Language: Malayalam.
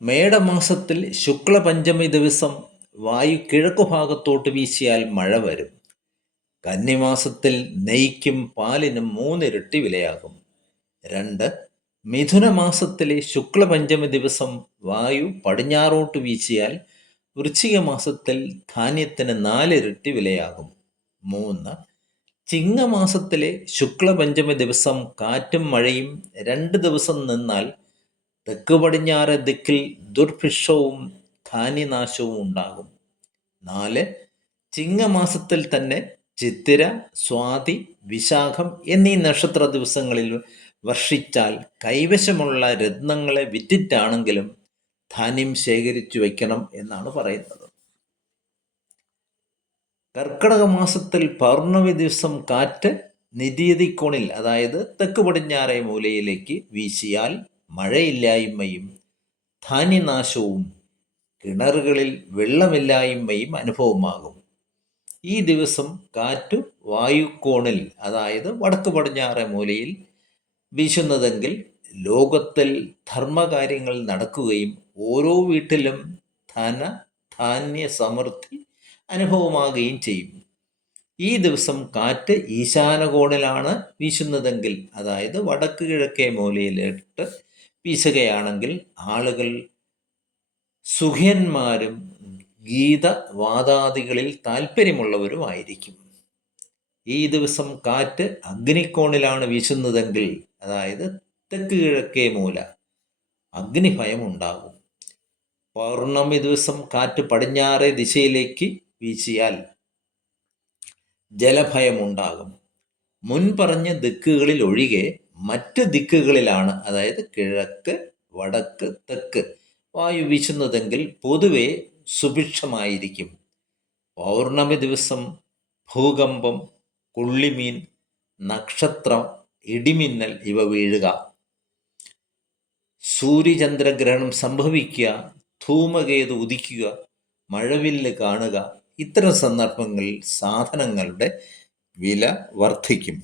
മേടമാസത്തിൽ ശുക്ലപഞ്ചമി ദിവസം വായു കിഴക്കുഭാഗത്തോട്ട് വീശിയാൽ മഴ വരും. കന്നിമാസത്തിൽ നെയ്ക്കും പാലിനും 3 ഇരട്ടി വിലയാകും. 2. മിഥുനമാസത്തിലെ ശുക്ലപഞ്ചമി ദിവസം വായു പടിഞ്ഞാറോട്ട് വീശിയാൽ വൃശ്ചിക മാസത്തിൽ ധാന്യത്തിന് 4 ഇരട്ടി വിലയാകും. 3. ചിങ്ങമാസത്തിലെ ശുക്ലപഞ്ചമി ദിവസം കാറ്റും മഴയും 2 ദിവസം നിന്നാൽ തെക്ക് പടിഞ്ഞാറ് ദിക്കിൽ ദുർഭിക്ഷവും ധാന്യനാശവും ഉണ്ടാകും. 4. ചിങ്ങമാസത്തിൽ തന്നെ ചിത്തിര, സ്വാതി, വിശാഖം എന്നീ നക്ഷത്ര ദിവസങ്ങളിൽ വർഷിച്ചാൽ കൈവശമുള്ള രത്നങ്ങളെ വിറ്റിട്ടാണെങ്കിലും ധാന്യം ശേഖരിച്ചു വയ്ക്കണം എന്നാണ് പറയുന്നത്. കർക്കിടക മാസത്തിൽ പൗർണമി ദിവസം കാറ്റ് നിര്യതിക്കോണിൽ, അതായത് തെക്ക് പടിഞ്ഞാറേ മൂലയിലേക്ക് വീശിയാൽ മഴയില്ലായ്മയും ധാന്യനാശവും കിണറുകളിൽ വെള്ളമില്ലായ്മയും അനുഭവമാകും. ഈ ദിവസം കാറ്റ് വായുക്കോണിൽ, അതായത് വടക്ക് പടിഞ്ഞാറേ മൂലയിൽ വീശുന്നതെങ്കിൽ ലോകത്തിൽ ധർമ്മകാര്യങ്ങൾ നടക്കുകയും ഓരോ വീട്ടിലും ധാന്യ സമൃദ്ധി അനുഭവമാകുകയും ചെയ്യും. ഈ ദിവസം കാറ്റ് ഈശാനകോണിലാണ് വീശുന്നതെങ്കിൽ, അതായത് വടക്ക് കിഴക്കേ മൂലയിലിട്ട് വീശുകയാണെങ്കിൽ ആളുകൾ സുഖ്യന്മാരും ഗീതവാദാദികളിൽ താല്പര്യമുള്ളവരുമായിരിക്കും. ഈ ദിവസം കാറ്റ് അഗ്നിക്കോണിലാണ് വീശുന്നതെങ്കിൽ, അതായത് തെക്ക് കിഴക്കേ മൂല, അഗ്നിഭയം ഉണ്ടാകും. പൗർണമി ദിവസം കാറ്റ് പടിഞ്ഞാറേ ദിശയിലേക്ക് വീശിയാൽ ജലഭയമുണ്ടാകും. മുൻപറഞ്ഞ ദിക്കുകളിൽ ഒഴികെ മറ്റ് ദിക്കുകളിലാണ്, അതായത് കിഴക്ക്, വടക്ക്, തെക്ക് വായു വീശുന്നതെങ്കിൽ പൊതുവെ സുഭിക്ഷമായിരിക്കും. പൗർണമി ദിവസം ഭൂകമ്പം, കൊള്ളിമീൻ, നക്ഷത്രം, ഇടിമിന്നൽ ഇവ വീഴുക, സൂര്യചന്ദ്രഗ്രഹണം സംഭവിക്കുക, ധൂമകേതു ഉദിക്കുക, മഴവില്ല് കാണുക, ഇത്തരം സന്ദർഭങ്ങളിൽ സാധനങ്ങളുടെ വില വർദ്ധിക്കും.